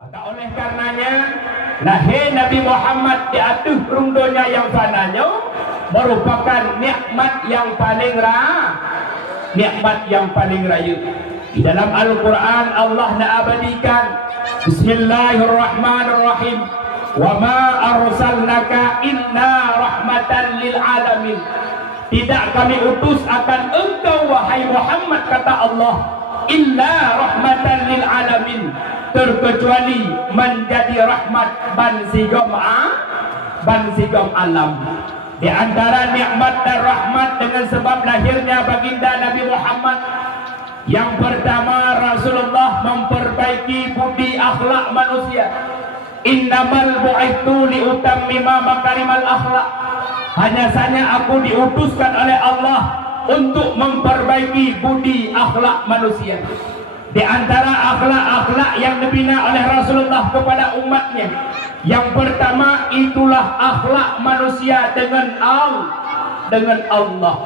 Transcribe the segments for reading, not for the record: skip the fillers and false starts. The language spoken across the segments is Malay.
Maka oleh karenanya lahir Nabi Muhammad di atas rungdonya yang fananya merupakan nikmat yang paling raya. Di dalam Al-Quran Allah abadikan Bismillahirrahmanirrahim, wa ma arsalnaka illa rahmatan lil alamin. Tidak kami utus akan engkau wahai Muhammad, kata Allah, illa rahmatan lil alamin, terkecuali menjadi rahmat ban sigom alam. Di antara nikmat dan rahmat dengan sebab lahirnya baginda Nabi Muhammad, yang pertama Rasulullah memperbaiki budi akhlak manusia. Innamal bu'ithu liutammima makarimal akhlak. Hanya saja aku diutuskan oleh Allah untuk memperbaiki budi akhlak manusia. Di antara akhlak-akhlak yang dibina oleh Rasulullah kepada umatnya, yang pertama itulah akhlak manusia dengan Allah.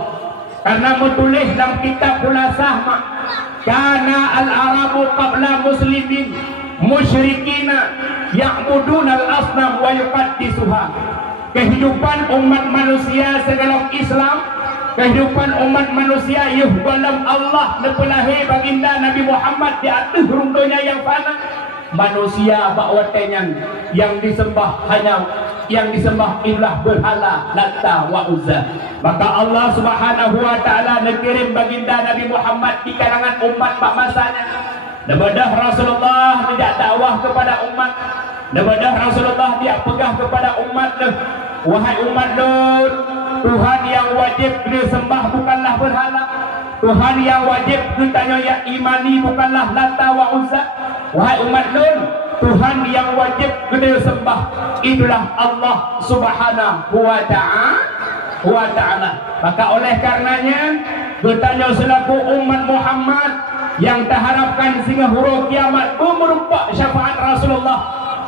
Karena menulis dalam kitab Khulasah, kana al-arabu qabla muslimin musyrikina ya'buduna al-asnam wa yuqaddisuha. Kehidupan umat manusia sebelum Islam, kehidupan umat manusia dalam Allah nepelahi baginda Nabi Muhammad di atas rungdonya yang fana. Manusia bakwatenyan yang disembah ilah berhala Lata wa Uzza. Maka Allah Subhanahu wa taala mengirim baginda Nabi Muhammad di kalangan umat pada masanya. Nabadah Rasulullah tidak dakwah kepada umat. Nabadah Rasulullah dia pegah kepada umat. Wahai umat Lut, Tuhan yang wajib disembah bukanlah berhala. Tuhan yang wajib ditanya ya imani bukanlah Lata wa Uzza. Wahai umat Lut, Tuhan yang wajib kita sembah itulah Allah Subhanahu wa ta'ala. Maka oleh karenanya bertanya selaku umat Muhammad yang terharapkan sehingga huruf kiamat merupakan syafaat Rasulullah,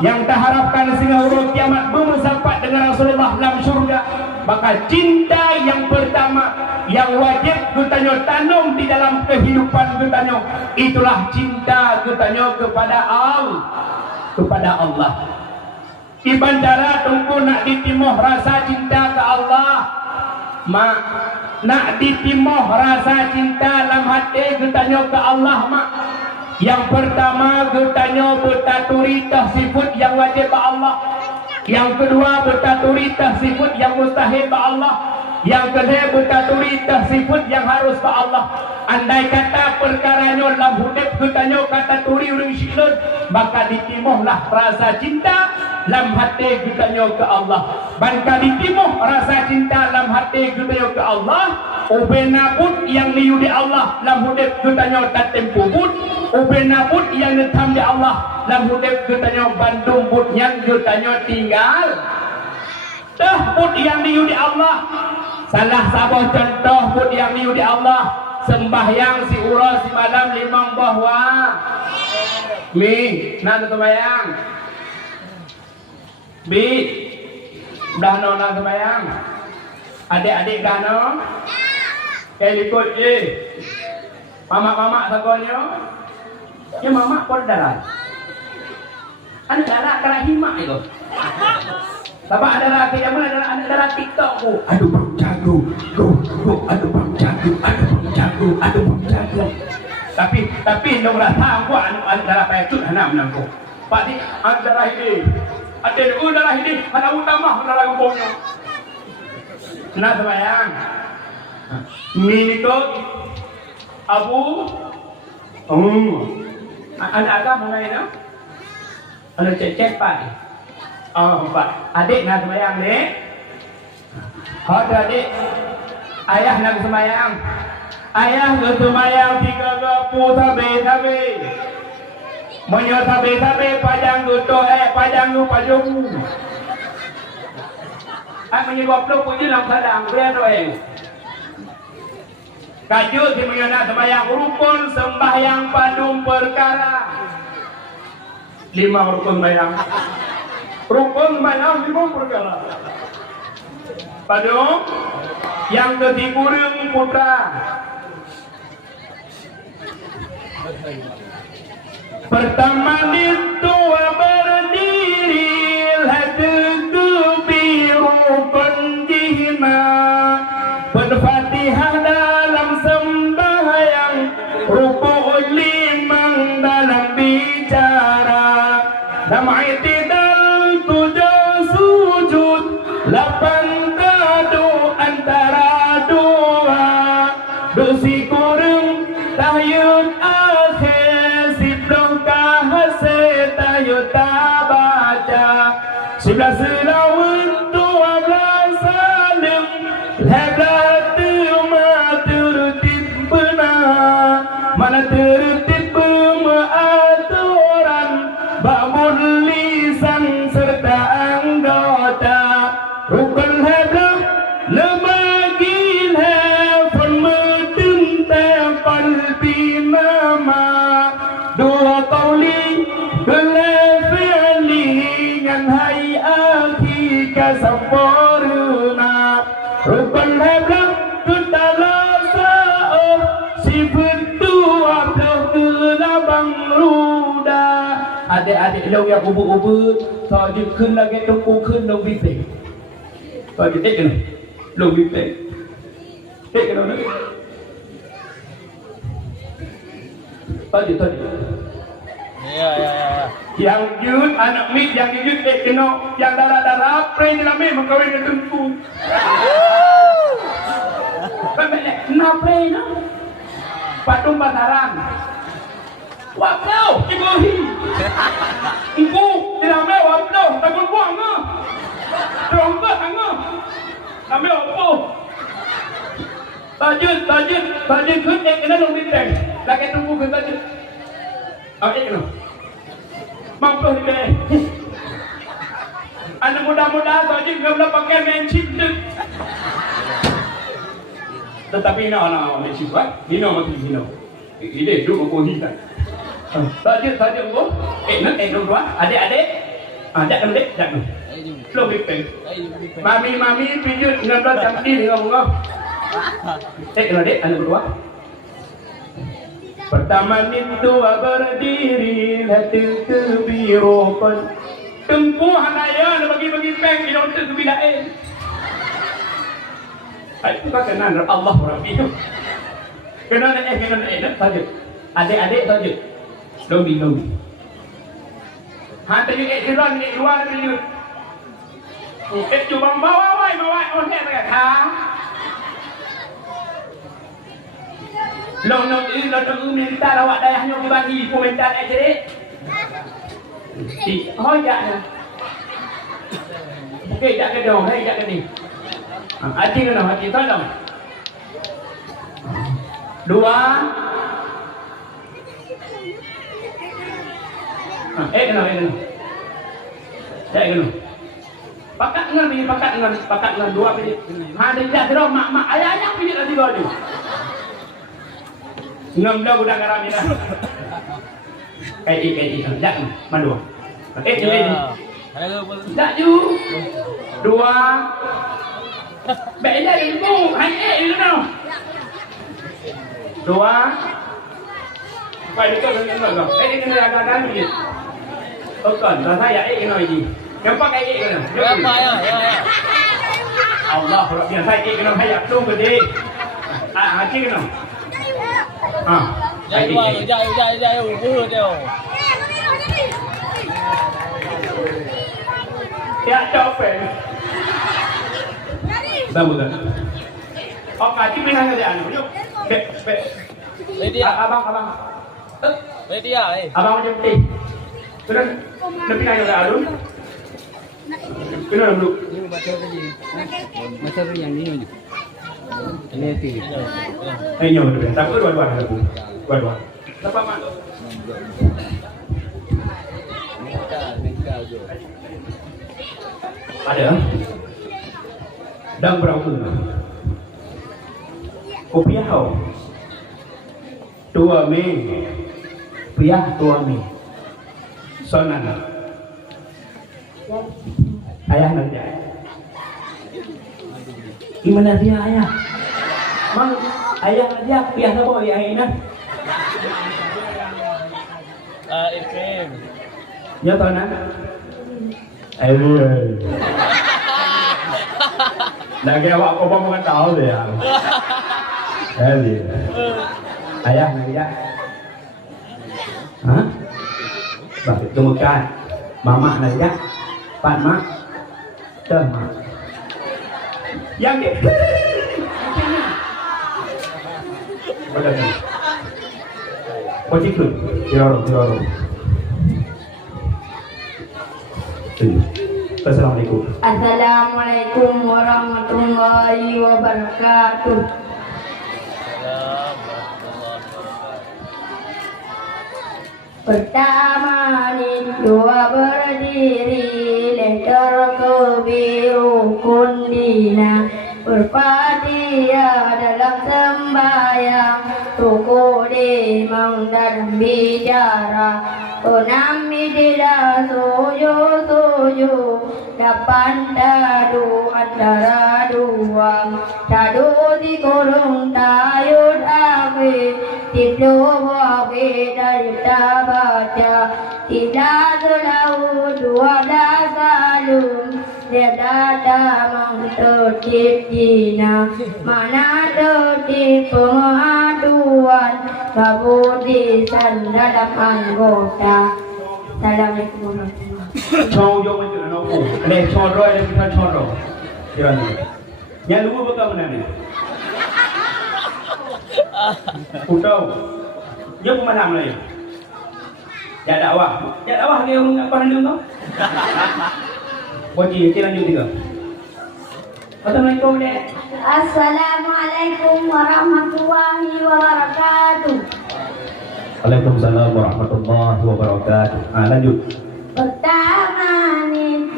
yang terharapkan sehingga huruf kiamat bersampai dengan Rasulullah dalam surga. Maka cinta yang pertama yang wajib kita tanam di dalam kehidupan kita, itulah cinta kita kepada Allah. Di bandara tunggu nak ditimuh rasa cinta ke Allah, nak ditimuh rasa cinta dalam hati kita ke Allah, yang pertama kita bertaturi tahsifut yang wajib ke Allah. Yang kedua bertaturi tahsifut yang mustahil ke Allah. Yang kedua bertaturi tahsifut yang harus ke Allah. Andai kata perkaranya dalam hidup kita kata turi uring syilun, maka ditimuhlah rasa cinta dalam hati kita ke Allah. Maka ditimuh rasa cinta dalam hati kita ke Allah, ubenapun yang liu di Allah dalam hidup kita tak tempuh pun, ubenapun yang netam di Allah dalam hidup kita Bandung pun yang kita tinggal. Dah pun yang liu di Allah. Salah satu contoh pun yang liu di Allah. Sembahyang si urus si malam limang bahwa mi nanti sembahyang bi dah nona sembahyang adik-adik dah no kayak ikut mama sakonyo ya mama pun darah ada darah darah himak itu. Bapak ada laki yang mana ada darah TikTok ku. Aduh bang jago, go, aduh bang jago. Tapi dong rasa aku anu darah pecut hana menangku. Pak di darah ini, ada darah ini, hana utama darah gembongnya. Nah sembahyang, ini tu Abu, ada agama mana ini? Ada cecet pak. Oh Pak, adik nak sembahyang dek. Ada adik, ayah nak sembahyang. Ayah nak sembahyang 30 sabe. Menyo sabe padang guto padang lu pajumu. Menyo 20 puji lang sadang dia tu Kaju si menyo nak sembahyang rukun sembahyang padung perkara. 5 rukun sembahyang. Rukun sembahyang 5 perkara. Padung Yang ketigurung putra. Pertama itu berdiri hati biru konjihna berfatihah dalam sembahyang rukuk limang dalam bicara I'tidal 7 sujud 8 tadu antara dua dosi kurung tahyut akhir 10 kahase tahyut baca 11 selawat 12 salim 11 tertib benar mana tertib aturan babul lisan serta anggota rukun heblah lemagin hefon medenta qalbi nama dua qauli belafi'li ngan hai akhi kasampurna rukun heblah tutalasa sifat dua kelabang ruda adik-adik lâu yang ubur-ubur sajid khun lagi tunggu khun lâu vi tệ sajid tệ kena lâu vi tệ kena lagi sajid ya yang yud anak mit yang yud tệ kena yang darah-darah pray dalam mengkawin dengan tunggu nak pray na patung pasaran waplau ibuhi ibu tidak mau waplau takut buang ngah terombat ngah ambil apa tajud khun kena long diteng lagi tunggu ke tajud kena mampu ni anak muda-muda tajud enggak pakai mencit tetapi ini anak mencit hino mati hino ini dulu aku hitam Tajud gua, nak dong dua, adik-adik, jangan dek, jangan, lebih peng, mami pijut 16 cantik dengan gua, adik, anak berdua. Pertama itu berdiri hati kebirukan, tempuh hanaya bagi-bagi peng, kita untuk kebidain. Itu kan kenal Allah Rabbi itu, kenal tajud, adik-adik tajud. Logi. Hantar juga iron ni luar ni. Cuba bawa oh ni tak ha. Long ini ni kita lawak dayahnya dibagi komentar aja deh. Si hoyak. Okey tak ke dong, tak ke ni. Hati kena hati tolong. 2 kena. Pakat dengan 2 pijit. Ada tidak terus mak ayah pijit lagi baju. Ngam dah budak garam ni dah. Kai jangan mandu. Ini. Tak ju. 2 Bela ibu, hai itu no. 2 Phải đi con nó rồi. Cái này là cái gì? Còn là thay vậy cái này gì? Cái bắt cái gì nè. Allah Rabbi thay cái nó thay luôn rồi đi. Chi cái nào? Jai ubur dia. Ya capek. Samudan. Oke, ci pindah ke dia. Yuk. Abang. Media abang macam ni. Sudah lebih kaya dah alun. Kena dulu. Ini macam yang ini. Ini tu. Ayo dulu. Tak dua-dua. Siapa mak? Ada. Dan berapa? Kopiah kau. 2 Mei. Piah 2 Mei. Sonan. Ayah nanti. Gimana dia ayah? Mang ayah dia biasa bawa ayah ini. Ikrim. Nhớ tôi nè. Em đã nghe họ có bông ăn táo gì à? Thế gì? Ayah này ya. Hah? Berarti itu muka mama này ya. Pak mak. Tuh mak. Yang ni. Boleh ni. Wajib tu. Tiada. Assalamualaikum. Assalamualaikum warahmatullahi wabarakatuh. Pertama dua berdiri lenter ke biru kundina berpatia dalam sembahyang ruku di dalam bicara Onami tidak suju dapat dadu antara dua dadu di kurung tayud api tidu wabi dari tabaca tidak selalu dua dasalum dia datang tertib dina mana tertib pengaduan keputusan dalam anggota. Assalamualaikum warahmatullahi wabarakatuh. Chau yo macam mana aku? Ni choro ni kita choro. Kira ni. Yang lupa betul mana ni? Utau. Dia pun mana ni? Ya dakwah. Ya dakwah dia orang apa ni tu? Wajib kita lanjut juga. Assalamualaikum dek. Assalamualaikum warahmatullahi wabarakatuh. Waalaikumsalam warahmatullahi wabarakatuh. Lanjut. Pertama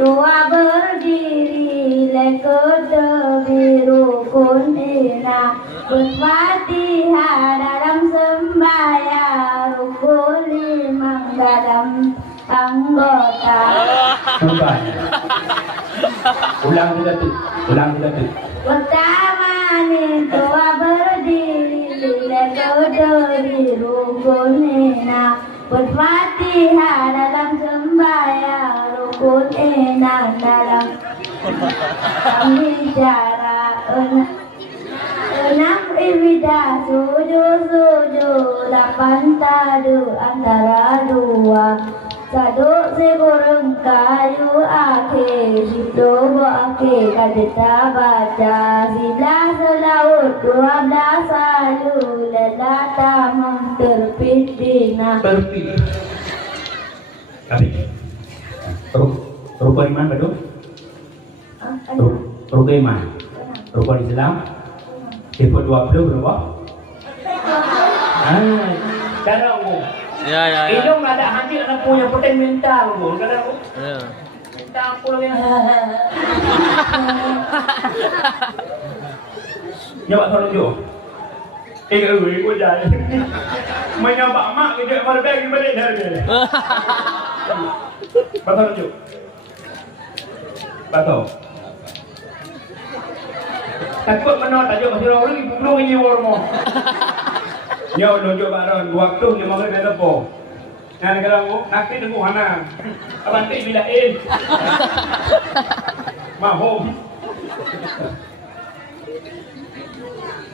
dua berdiri lekut biru kundina berfatihah dalam sembahyang rukun lima dalam anggota. Sampai. Ulang juga tu. Pertama dua berdiri lekut biru kundina berfatihah dalam sembahyang rukun enam dalam bicara enam ibadah sujud lapan tadu antara dua satu sekurang kayu akhir situ akhir kata baca sila selaut 12 salu lelata terpit dina Terpilih. Kali. Rupa iman betul? Rupa iman. Rupa Islam. Tipe 20 berapa? Kadang Ya. Ilmu ada hadir nak punya poten mental pun kadang Ya. minta aku lagi. Nyawa tolong jo. Gua jadi. Menyabak mak ke pada bagi balik dari. Betul jo. Betul. Takut menolak tajuk masih orang ni belum ini orang. Yo nunjuk baron waktu yang mau ke depo. Yang kalau nak kita tunggu mana? Abantik bilain. Mahom.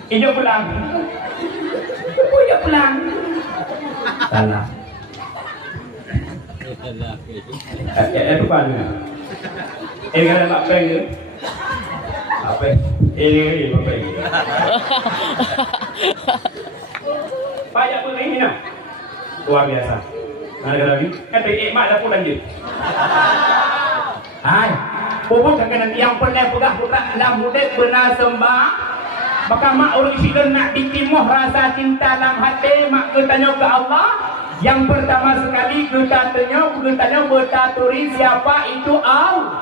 Ijo pulang. Ijo pulang. Salah. Itu apa ni? Ini kan nak peng ni. Apa? Ini apa peng? Payah pun ini nak. Luar biasa. Ada lagi? Kata mak dah pulang je. Hai. Pupuk jangan yang pernah pegang dalam mudik benar sembah. Maka mak orang kita nak ditimuh rasa cinta dalam hati. Mak kita tanya ke Allah. Yang pertama sekali kita tanya bertaturi siapa itu Allah.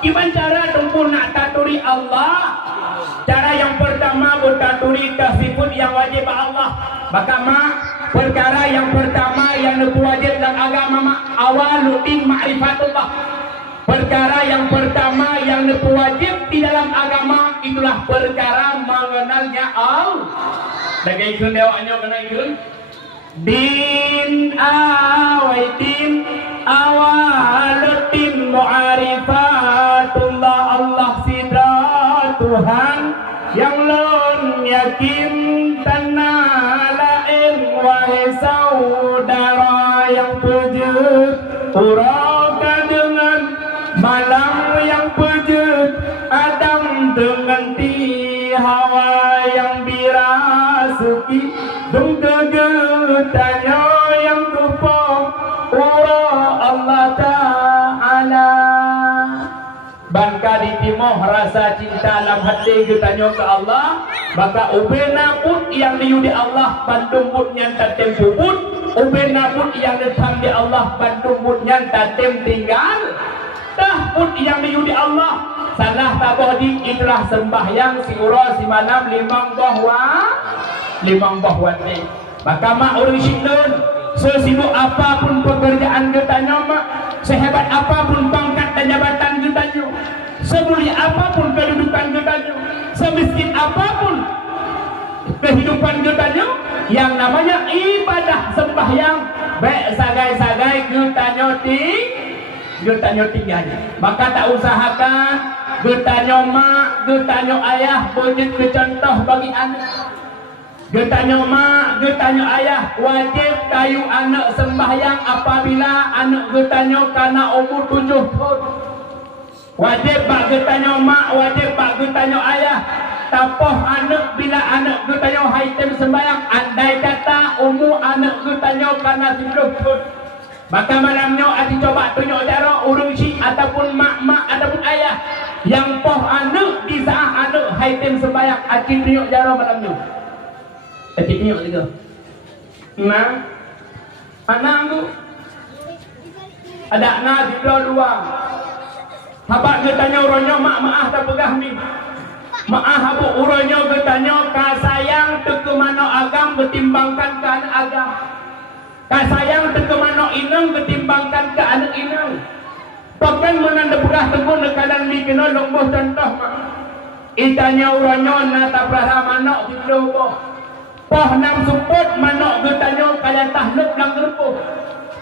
Gimana cara tempuh nak taturi Allah? Cara yang pertama bertaturi tersebut yang wajib Allah. Maka mak perkara yang pertama yang wajib dalam agama mak awaluddin ma'rifatullah. Perkara yang pertama yang wajib di dalam agama itulah perkara mengenalnya Allah. Lagi ikut dewannya kena ikut. Din awaitin awalutin mu'arifatullah Allah sidra Tuhan yang lon yakin tanalain wahai saudara yang pejut urakan dengan malam yang pejut Adam dengan Hawa yang birasuki tanya yang kupong Allah Ta'ala bangka di timoh rasa cinta dalam hati kita ke Allah maka ubena pun yang diudi Allah bandung pun yang tatem puput ubena pun yang datang di Allah bandung pun yang tatem tinggal dah pun yang diudi Allah salah tabah di itulah sembahyang si ura si malam limang bahwa ni maka mak orang syidun sesibuk apapun pekerjaan kita mak sehebat apapun pangkat dan jabatan kita semulia apapun kedudukan kita semiskin apapun kehidupan kita yang namanya ibadah sembahyang baik sagai-sagai kita tinggal maka tak usahakan kita mak kita ayah wajib contoh bagi anak kita mak kita ayah wajib kayu anak sembahyang apabila anak kita karena umur 7 tahun wajib bak kita mak wajib bak kita ayah tapoh anak bila anak kita haitem sembahyang andai kata umur anak kita karena 10 tahun maka malamnya adi coba tunjuk cara urung syik ataupun mak-mak ataupun ayah yang poh anak di saat anak haitem sembahyang adi tunjuk cara malamnya adi tunjuk juga nah anak tu ada anak di dua habak ketanya uronyo mak-maah tak pegah ni maah habuk uronyo ketanya kasayang tekemano agam ketimbangkan ke anak agam kasayang tekemano inang ketimbangkan ke anak inang bahkan menanda pegah tegun nekadan mikino lomboh contoh mak itanya uronyo na tabraha manok di lobo poh nam suput manok ketanya kalian tahluk lang gerpuh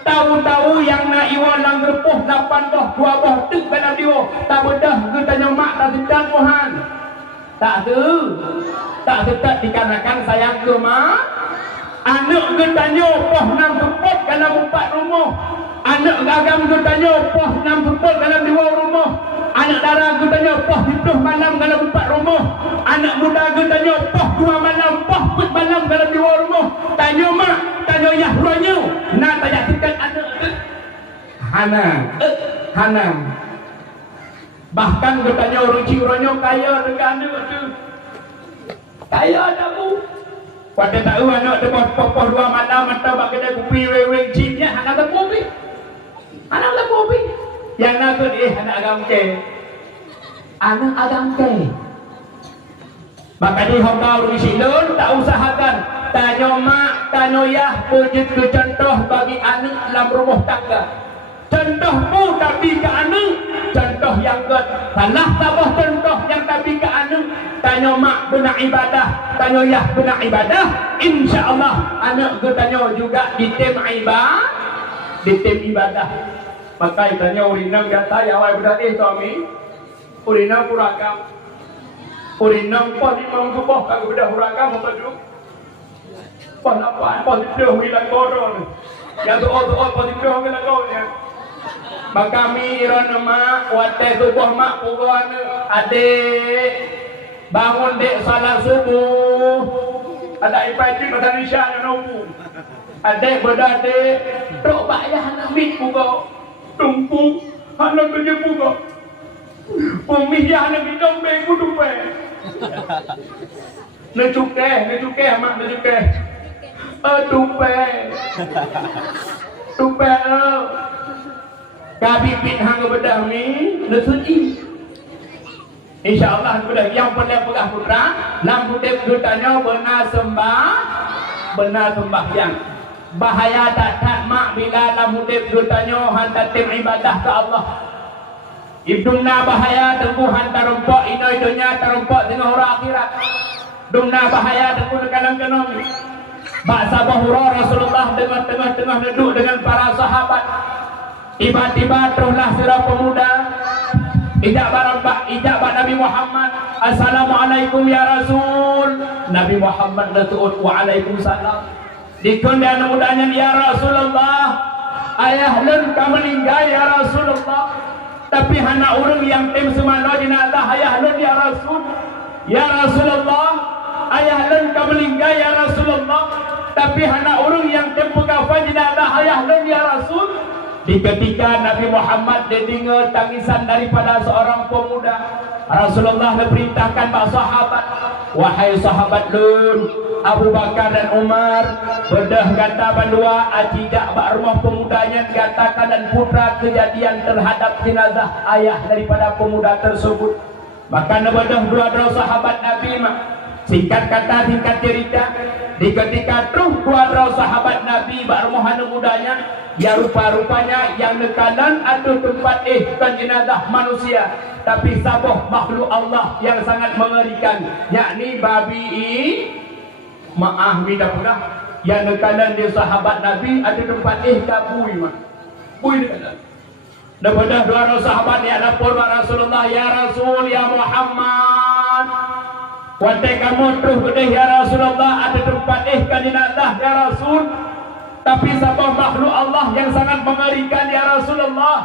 tahu-tahu yang na iwa lang gerpuh 8 boh 2 boh tuk dalam diwo tak bedah ketanya mak tak sedang Tuhan tak tetap dikarenakan sayang ke mak anak ketanya poh nam suput dalam 4 rumah anak agam ketanya poh nam suput dalam 2 rumah anak darah ketanya poh 10 malam dalam 4 rumah anak muda ketanya poh 2 malam poh 4 malam dalam 2 rumah tanya mak tanya yah ruanya nak tanya tiket anak Hanam bahkan ketanya orang ciurannya kaya dengan anak tu kaya dah bu pada tahu anak tu poh 2 malam atau bak kedai kopi wewe cipnya anak tak kopi yang nak tu anak agam ke maka di hongkau orang silun tak usahakan tanya mak tanya yah wujud ke contoh bagi anak dalam rumah tangga contohmu tapi ke anak contoh yang ke salah tabah contoh yang tapi ke anak tanya mak benar ibadah tanya yah benar ibadah insyaAllah anak ke tanya juga di tim ibadah maka tanya urinam kata ya awal berarti suami urinam kuragam urinam poh di mampu poh kalau sudah kuragam apa tu poh apaan poh di dah hilang koron yang tu poh di dah hilang koron maka mi iron mak watai subuh mak puguan adik bangun dek salat subuh ada ibadah pada Isya yang nompu adik berdadek tok bayah nak mit pugo tumpu anak kerja pugo pumih ya anak kita beng kudupe necuke mak necuke tupe Kabi pit hang bedah ni lesuci. Insyaallah bedah yang pandai pegah putra, lam putih bertanya benar sembahyang. Bahaya tak mak bila lam putih bertanya hantar tim ibadah ke Allah. Ibdumna bahaya tengguhan tarumpok inoi dunia tarumpok tengah hura akhirat. Dumna bahaya tengguh kalang kenom. Baksa bahura Rasulullah tengah-tengah duduk dengan para sahabat. Tiba-tiba teruslah seorang pemuda ijab Nabi Muhammad. Assalamualaikum ya Rasul. Nabi Muhammad nasu'ud waalaikumsalam. Dikun dia mudanya ya Rasulullah. Ayah lun meninggal ya Rasulullah. Tapi hana urang yang tim semana jenazah ayah lun ya Rasul. Ya Rasulullah, ayah lun meninggal ya Rasulullah. Tapi hana urang yang tim pegafan jenazah ayah lun ya Rasul. Di ketika Nabi Muhammad dengar tangisan daripada seorang pemuda, Rasulullah memerintahkan para sahabat, wahai sahabat lun, Abu Bakar dan Umar, bedah kata bandua ajidak bak rumah pemudanya katakan dan putra kejadian terhadap jenazah ayah daripada pemuda tersebut. Maka bedah dua sahabat Nabi mak. Singkat kata, singkat cerita, di ketika terus dua sahabat Nabi bak rumah mudanya, ya rupa-rupanya yang nekanan ada tempat bukan jenazah manusia, tapi sabuh makhluk Allah yang sangat mengerikan, yakni babi maaf minda pula yang nekanan di sahabat Nabi ada tempat kabui mah bui nekanan. Daripada dua sahabat yang lapor Rasulullah, ya Rasul ya Muhammad, wantai kamu terus bedeh ya Rasulullah ada tempat kan jenazah ya Rasul, tapi sabah makhluk Allah yang sangat mengerikan ya Rasulullah.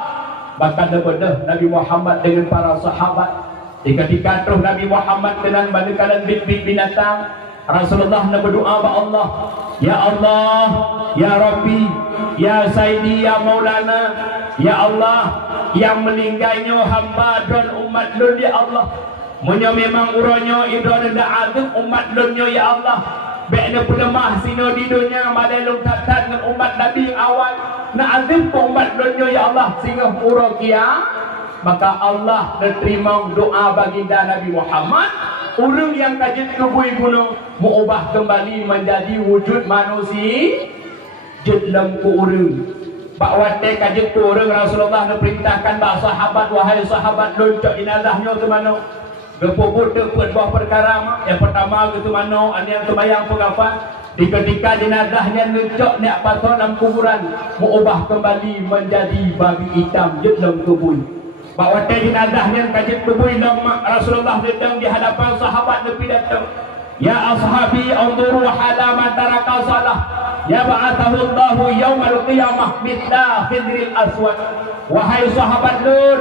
Bahkan daripada Nabi Muhammad dengan para sahabat, ketika terus Nabi Muhammad dengan banekalan binatang, Rasulullah berdoa kepada Allah, ya Allah, ya Rabbi, ya Sayyidi, ya Maulana, ya Allah, yang meninggalnya hamba dan umat lun ya Allah, munyo memang uronyo idon dan azab umat lunyo ya Allah. Bekna pelemah sino di dunia madai lung tatat dengan umat Nabi yang awal na azab umat lunyo ya Allah sehingga uro kia. Maka Allah menerima doa baginda Nabi Muhammad. Orang yang kajet kubui gunung mengubah kembali menjadi wujud manusia jedlam ku orang. Pak wate kajet ku orang Rasulullah memerintahkan pak sahabat, wahai sahabat loncok jenazahnya ke mana? Gepuput deput buah perkara. Yang pertama ke mana? Ada yang sembahyang pengapan. Di ketika jenazahnya lencok ni apa dalam kuburan, mengubah kembali menjadi babi hitam jedlam kubui. Bahawa jenazahnya kajian kubui nama Rasulullah datang di hadapan sahabat Nabi datang. Ya ashabi anzuru halaman taraka salah. Ya ba'athahu Allahu yaumal qiyamah mithla khidril aswad. Wahai sahabat lun,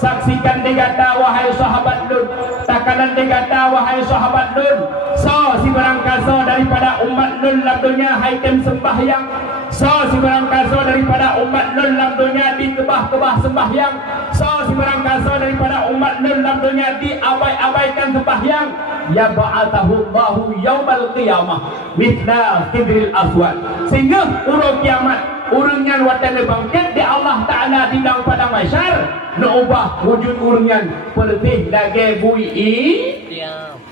saksikan digata wahai sahabat lun. Takanan digata wahai sahabat lun. So si barang kaso daripada umat lun dalam dunia haitem sembahyang. So si barang kaso daripada umat lun dalam dunia di kebah-kebah sembahyang. So si barang kaso daripada umat lun dalam dunia di abai-abaikan sembahyang. Ya ba'athahu Allahu yaumal qiyamah mithla khidril aswad. Sehingga urang kiamat, urangnya watan bangkit di Allah Taala di dalam padang mahsyar, nak ubah wujud urangnya pelitih lagi bui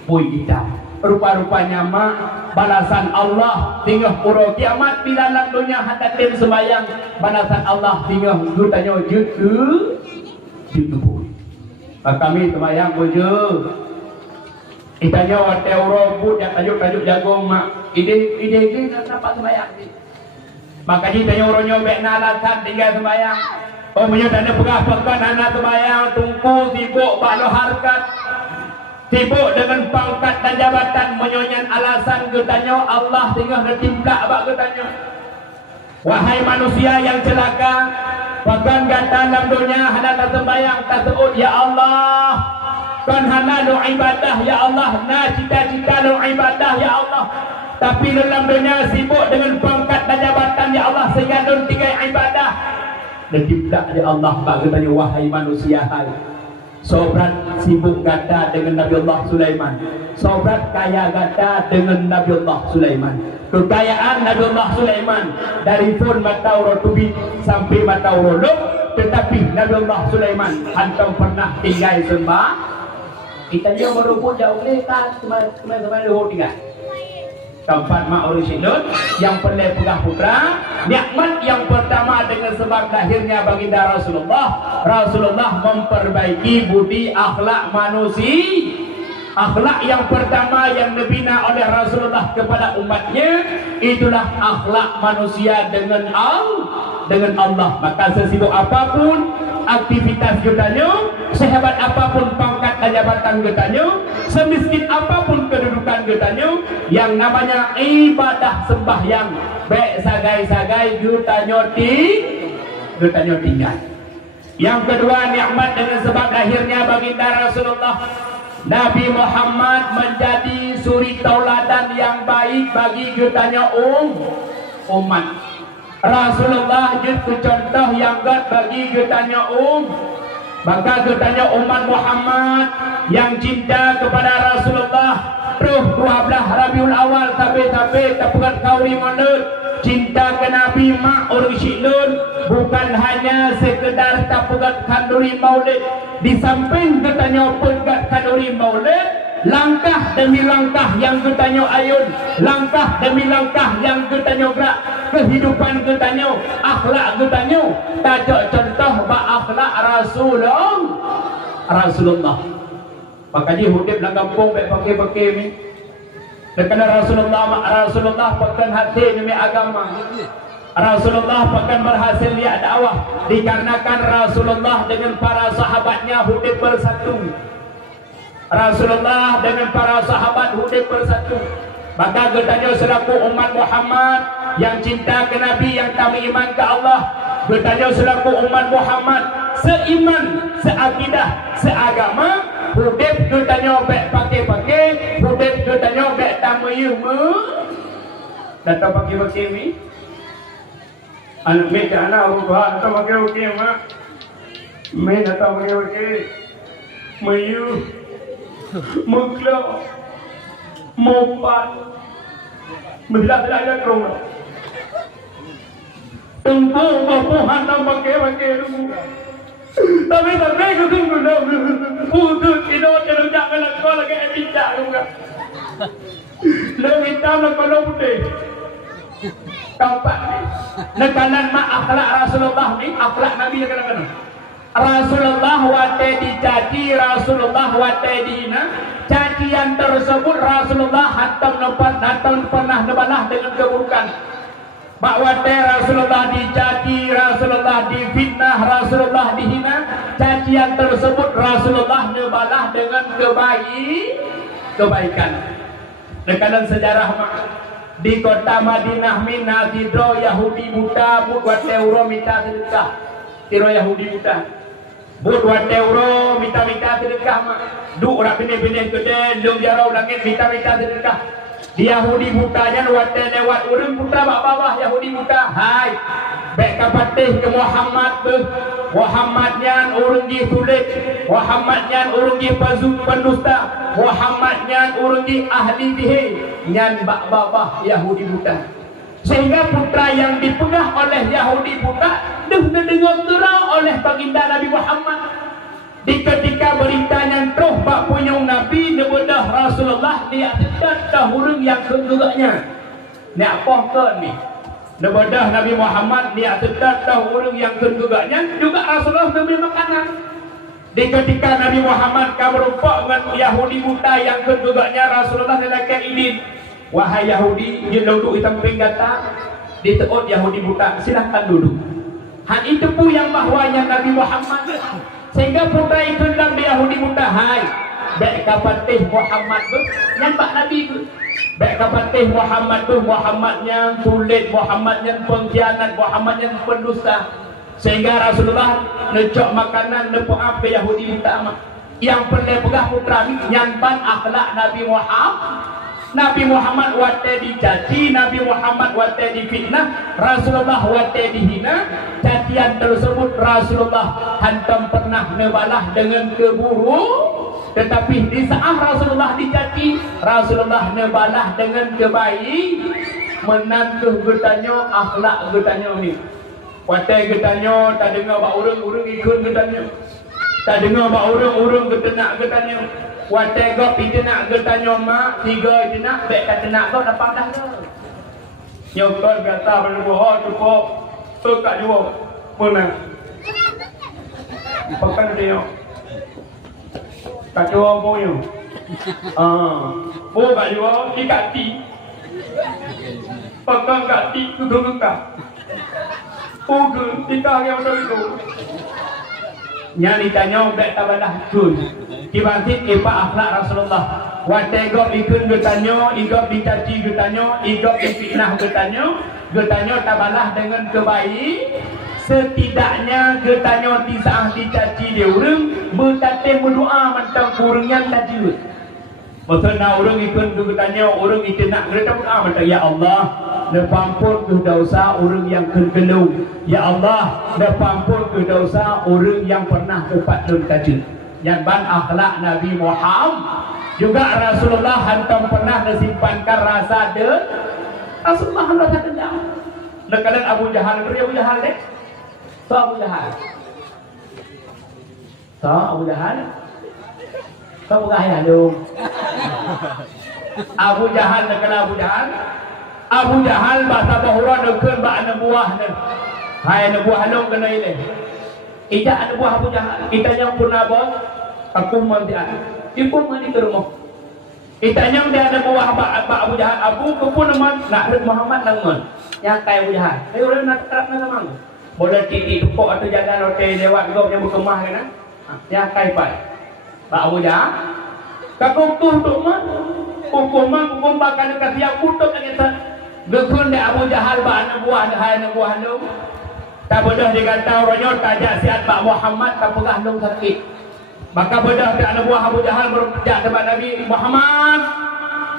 hitam. Rupa-rupanya mak balasan Allah tinggal urang kiamat di dalam dunia hatta tim sembayang, balasan Allah tinggal gutanya jut bui. Kami sembayang bojo. Itanya wate urobut yang tajuk jagung mak. Ide ni nampak sembahyang ni. Maka ditanya orangnya bek nalasan tinggal sembahyang. Oh punya tak ada pegah-pegah anak sembahyang, tungku sibuk baklo harkat. Sibuk dengan pangkat dan jabatan, menyonyan alasan ketanya Allah tinggal tertimkak bak ketanya. Wahai manusia yang celaka, pagan gata dalam dunia hendak tak sembahyang tak sebut ya Allah. Kan hana lu ibadah ya Allah, na cita-cita lu ibadah ya Allah. Tapi dalam dunia sibuk dengan pangkat dan jabatan ya Allah sehingga lu tinggal ibadah. Dan tidak ya Allah bagi tanya wahai manusia hai. Sobrat sibuk gata dengan Nabi Allah Sulaiman. Sobrat kaya gata dengan Nabi Allah Sulaiman. Kekayaan Nabi Allah Sulaiman dari pun matauro tubit sampai matauro luk. Tetapi Nabi Allah Sulaiman hantam pernah tinggal sembah. Kita dia merubut jauh ni tak cuma tinggal. Keempat mak urusindun yang pandai pegah putra. Nikmat yang pertama dengan sebab lahirnya baginda Rasulullah. Rasulullah memperbaiki budi akhlak manusia. Akhlak yang pertama yang dibina oleh Rasulullah kepada umatnya itulah akhlak manusia dengan Allah. Maka sesibuk apapun aktivitas kitanya, sehebat apapun pangkat dan jabatan kitanya, semiskin apapun kedudukan kitanya, yang namanya ibadah sembahyang baik sagai-sagai kitanya tinggal. Yang kedua, nikmat dengan sebab lahirnya baginda Rasulullah. Nabi Muhammad menjadi suri tauladan yang baik bagi kitanya umat. Rasulullah jadi contoh yang baik bagi kitanya maka kitanya umat Muhammad yang cinta kepada Rasulullah. Terus 12 Rabiul Awal tapi tapukat kauri manut cinta ke Nabi mak urusindun bukan hanya sekedar tapukat kanduri maulid. Di samping kitanya pegat kanduri maulid, langkah demi langkah yang kitanya ayun, langkah demi langkah yang kitanya gerak, kehidupan kitanya, akhlak kitanya tajak contoh ba akhlak Rasulullah. Makanya hudib dalam kampung baik pakai ni. Kerana Rasulullah pakai hati demi agama. Rasulullah pakai berhasil lihat dakwah dikarenakan Rasulullah dengan para sahabatnya hudib bersatu. Rasulullah dengan para sahabat hudib bersatu. Maka getanya selaku umat Muhammad yang cinta ke Nabi, yang kami iman ke Allah, getanya selaku umat Muhammad seiman, seakidah, seagama, hudib getanya baik pakai, hudib getanya baik tamayumu. Datang pakai ni. Anak me jana ubah datang pakai mak. Me datang pakai mayu. Muklo Mopat Bila-bila ada kerana Tunggu Bapuhan dan pakai dulu. Tapi aku tunggu putus Ino jangan kau lagi bincang juga. Lo hitam lo kalau putih Tampak ni nekanan mak akhlak Rasulullah ni, akhlak Nabi kadang-kadang Rasulullah wate dicaci, Rasulullah wate dihina. Cacian tersebut Rasulullah hantam pernah nebalah dengan keburukan. Mak wate Rasulullah dicaci, Rasulullah difitnah, Rasulullah dihina. Cacian tersebut Rasulullah nebalah dengan kebaikan. Dekanan sejarah mak di kota Madinah Mina tidro Yahudi buta buat euro minta sedekah. Tiro Yahudi buta buat euro minta sedekah mak. Du orang benih-benih gede lung jarau langit minta sedekah. Di Yahudi butanya lewat urang putra bawah Yahudi buta. Hai baik kapatih ke Muhammad Muhammadnya urang di sulit, Muhammadnya urang di pendusta, Muhammadnya urang di ahli dihe nyan bawah Yahudi buta. Sehingga putra yang dipegah oleh Yahudi buta dengar gerah oleh baginda Nabi Muhammad. Di ketika beritanya terus bak punya Nabi nebedah Rasulullah dia tidak dahurung yang kegeraknya. Ni apa ke ni? Nebedah Nabi Muhammad dia tidak dahurung yang kegeraknya juga Rasulullah memberi makanan. Di ketika Nabi Muhammad kamerumpak dengan Yahudi buta yang kegeraknya Rasulullah lelaki ini. Wahai Yahudi, dia duduk di samping kata diteut Yahudi buta, silahkan duduk. Hal itu pun yang bahwanya Nabi Muhammad. Sehingga putra itu dalam Yahudi buta, hai baik kapatih Muhammad nyampak Nabi baik kapatih Muhammadnya sulit, Muhammadnya pengkhianat, Muhammadnya pendusta. Sehingga Rasulullah necok makanan nepoap ke Yahudi buta yang pernah pegah putra nyampan akhlak Nabi Muhammad wate dicaci, Nabi Muhammad wate difitnah, Rasulullah wate dihina. Cacian tersebut Rasulullah hantam pernah nebalah dengan keburu. Tetapi di saat Rasulullah dicaci, Rasulullah nebalah dengan kebaik. Menantu getanya akhlak getanya ni. Wate getanya tak dengar bak urang ikut getanya. Tak dengar bak urang getenak getanya. Wate gop itu nak gertanya mak, tiga itu nak, bek kata nak gop dapat dah ke. Nyokon kata berbuah cukup, kat jua, mana? Pakai dia. Kat jua punya. Oh kat jua, ikat ti. Pakai kat ti, duduk kat. Kita yang itu. Yang ditanya bek tabalah kun. Kibantit ipa akhlak Rasulullah. Wate gop ikun getanya, igop dicaci getanya, igop difitnah getanya tabalah dengan kebaik. Setidaknya getanya tisah dicaci dia urang, bertate berdoa macam urang yang tajud. Maksudnya orang ikut getanya, orang itu nak gerta berdoa macam ya Allah, nepampun ke dosa orang yang kengkelung. Ya Allah, nepampun ke dosa orang yang pernah upat lun tajud. Yang ban akhlak Nabi Muhammad juga Rasulullah hantam pernah disimpankan rasa de Rasulullah rasa dendam. Nekalan Abu Jahal beri Abu Jahal deh. So Abu Jahal. So Abu Jahal. So bukan ayah dong. Abu Jahal nekalan Abu Jahal. Abu Jahal bahasa bahura nekun ba buah ne. Hai buah long kena ile. Ija ada buah Abu Jahal. Kita yang pernah bos, aku mandian. Ibu mandi ke rumah. Kita yang dia ada buah Abu Jahal. Abu kepun man nak red Muhammad nangon. Yang kaya Abu Jahal. Ayo orang nak terap nak mang. Boleh titik tupuk atau jalan roti lewat gop yang berkemah kan? Yang kaya pai. Pak Abu Jahal. Kakung tu man. Hukum bakal dekat siap kutuk kan kita. Gekun dia Abu Jahal ba anak buah lu. Tak boleh dikata orangnya tajak sihat Pak Muhammad tak pegah dong sakit. Maka boleh dia anak buah Abu Jahal berjak depan Nabi Muhammad.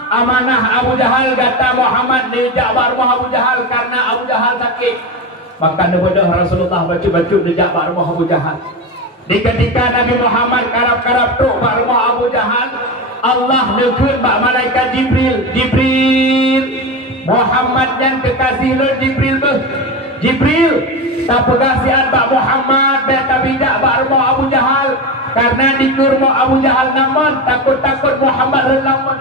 Amanah Abu Jahal kata Muhammad dijak rumah Abu Jahal karena Abu Jahal sakit. Maka boleh Rasulullah baca-baca dijak rumah Abu Jahal. Di ketika Nabi Muhammad karap-karap truk rumah Abu Jahal, Allah nekut malaikat Jibril. Muhammad yang kekasih lor Jibril tak pegah sihat Pak Muhammad beta bidak rumah Abu Jahal karena di rumah Abu Jahal naman takut Muhammad relaman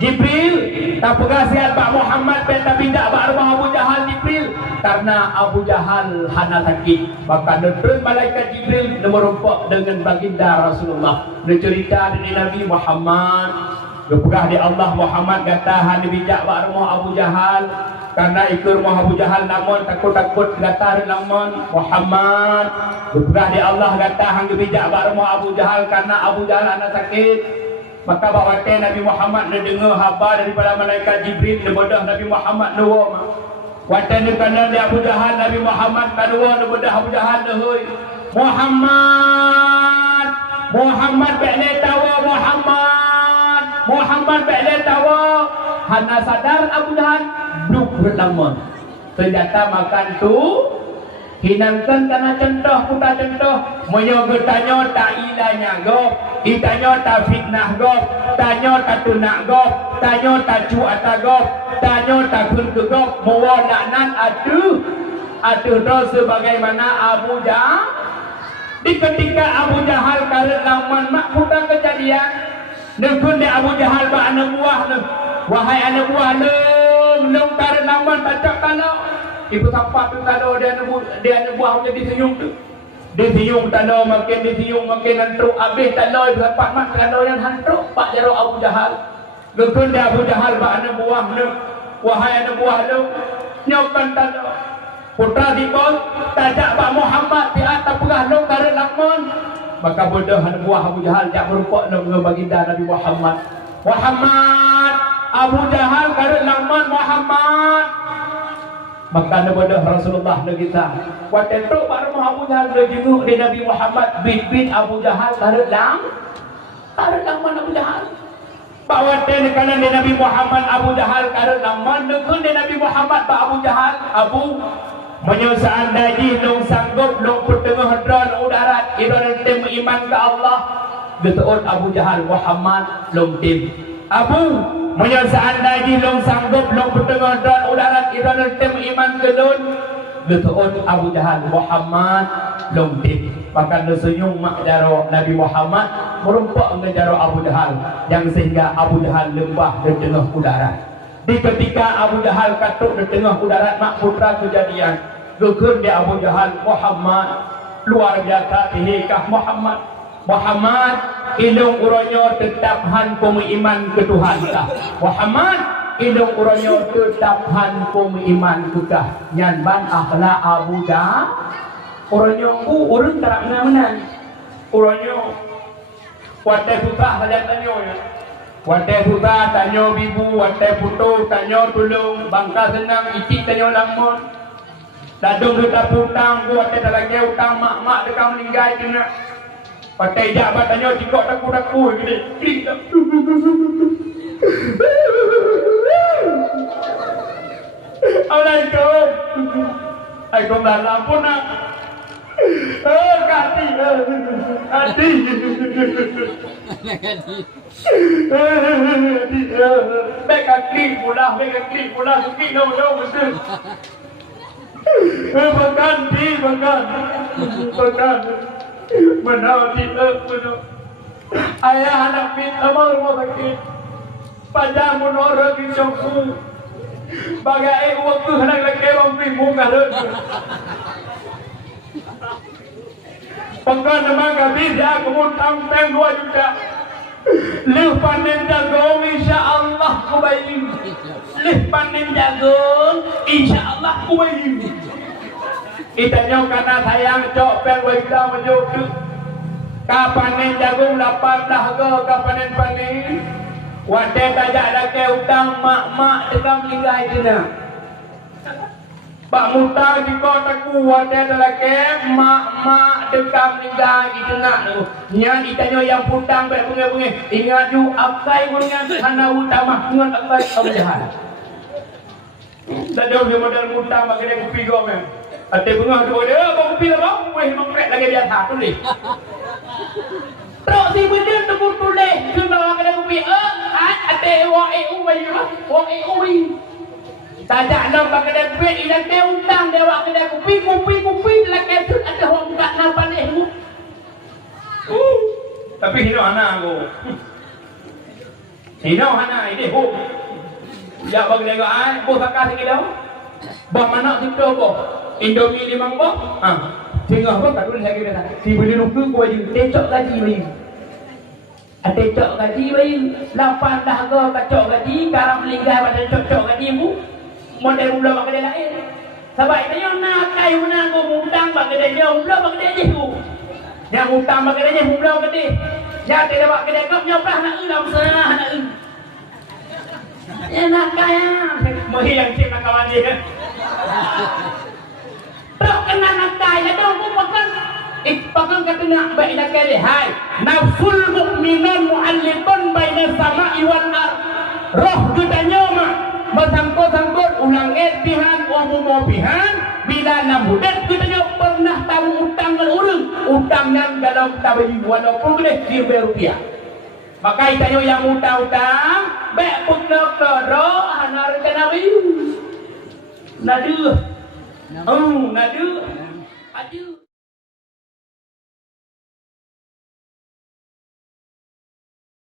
Jibril tak pegah sihat Pak Muhammad beta bidak rumah Abu Jahal Jibril karena Abu Jahal hana sakit. Maka terus malaikat Jibril merompak dengan baginda Rasulullah bercerita dari Nabi Muhammad kepegah di Allah Muhammad kata hana bijak rumah Abu Jahal karena ikut rumah Abu Jahal namun takut kata namun Muhammad kepegah di Allah kata hang bijak rumah Abu Jahal karena Abu Jahal anak sakit. Maka bawa Nabi Muhammad dengar khabar daripada malaikat Jibril bodoh Nabi Muhammad nuwa watan kandang di Abu Jahal Nabi Muhammad kadua bodoh Abu Jahal deui Muhammad ba'le tawa Muhammad ba'le tawa hana sadar Abu Jahal bluk berlamun senjata makan tu hinangkan karena contoh kuda contoh moyo getanya tak ilanya gop itanya tak fitnah gop tanya tak tunak gop tanya tak cuata gop tanya tak kun gop mawa laknan aduh dosa sebagaimana Abu Jahal di ketika Abu Jahal karet laman mak kuda kejadian nekun de Abu Jahal ba anak buah wahai anak buah lem karet laman tak kalau ibu sampai tu tado dia anak buah punya disiung tu. Disiung tado makin hantruk habis tado sampai mak tado yang hantruk pak jaro Abu Jahal. Gekun dia Abu Jahal ba anak buah wahai anak buah nyokan tado. Putra dibos tajak Pak Muhammad di atas pegah long karet lakman. Maka bodoh anak buah Abu Jahal jak merupak dengan baginda Nabi Muhammad. Abu Jahal karet lakman Muhammad. Maka bodoh Rasulullah kita. Waktu itu Pak rumah Abu Jahal berjenguk di Nabi Muhammad bin Abu Jahal karet lakman Abu Jahal. Pak waktu kanan di Nabi Muhammad Abu Jahal karet lakman nekun di Nabi Muhammad Pak Abu Jahal Abu menyusahkan daji long sanggup long pertengah drone udarat idon tim iman ke Allah betul Abu Jahal Muhammad long tim Abu menyusahkan daji long sanggup long pertengah drone udarat idon tim iman ke dun Betul Abu Jahal Muhammad lompit. Bahkan senyum mak jaro Nabi Muhammad merumpak ngejaro Abu Jahal yang sehingga Abu Jahal lembah di tengah udara. Di ketika Abu Jahal katuk di tengah udara mak putra kejadian geger dia Abu Jahal Muhammad luar biasa tihikah Muhammad ilung uronyo tetap han iman ke Tuhan lah. Muhammad ilung uronyo tetap han iman ke kah nyan ban akhlak Abu Jahal uronyo urun tarak menang uronyo watai susah saja tanyo ya. Watai susah tanyo bibu, watai putu tanyo tulung, bangka senang icik tanyo lamun. Dadung kita putang, gua watai lagi utang mak dekat meninggal je nak. Watai jabat tanyo cikok daku gini. Assalamualaikum dalam pun nak. Kati. Beka klik pula suki jauh betul. Makan. Menau betul. Ayah anak pin amal rumah sakit. Pajak menora di congku. Bagai waktu hendak lagi rompi muka le. Pengkan memang habis ya kemudian tang 2 juta. Lih panen jagung insya-Allah kubayin. Lih panen jagung insya-Allah kubayin. Itanya karena sayang cok peng wajda menjuk. Ka panen jagung 18 ke panen. Wadah tajak lagi utang mak dekat meninggal itu nak. Pak Muta di kotaku wadah lagi mak dekat meninggal itu nak. Nyan itanya yang putang bunga. Ingat you akai dengan hana utama dengan akai Abu Jahal. Dah jauh dia modal mutang bagi dia kopi kau mem. Ate bunga dua dia bang kopi lah bang. Weh mengkrek lagi biasa tu ni. Terus si benda tebur tulis ke bawah kedai kopi. Ate wong uwi. Tajak nampak kedai kopi ilang dia utang dia wak kedai kopi lagi tu ada orang buka nampak ni. Tapi hino hana aku. Hino hana ini hu. Ya bagi dia ai, bo sakar sikit dah. Bah mana situ bo? Indomie 5 bo. Tengah apa tak boleh lagi dah. Si beli ruku kau je tecok gaji bayi. Tecok gaji bayi. 8 dah ke kacok gaji, sekarang melinggar pada cocok gaji mu. Model mula bagi dia lain. Sebab itu nak kai mana kau mutang bagi dia mula bagi dia je tu. Yang mutang bagi dia mula bagi dia. Ya tidak bagi dia kau nyoplah nak ulam sana nak. Ya nak kaya. Mesti yang cik nak kawan dia. Tak kena nak kaya dong pun makan. Pakan kata nak baik nak kaya. Hai. Nafsul mu'minan mu'allitun baina sama'i wal ard. Roh gedanya mak. Bersangkut-sangkut ulang etihan umum pihan bila namudat gedanya pernah tahu utang dengan orang. Utangnya dalam tabayi walaupun gede Rp1. Maka itanya yang utang-utang baik pun nak hana rencana bayu. Nadu. Nadu. Adu.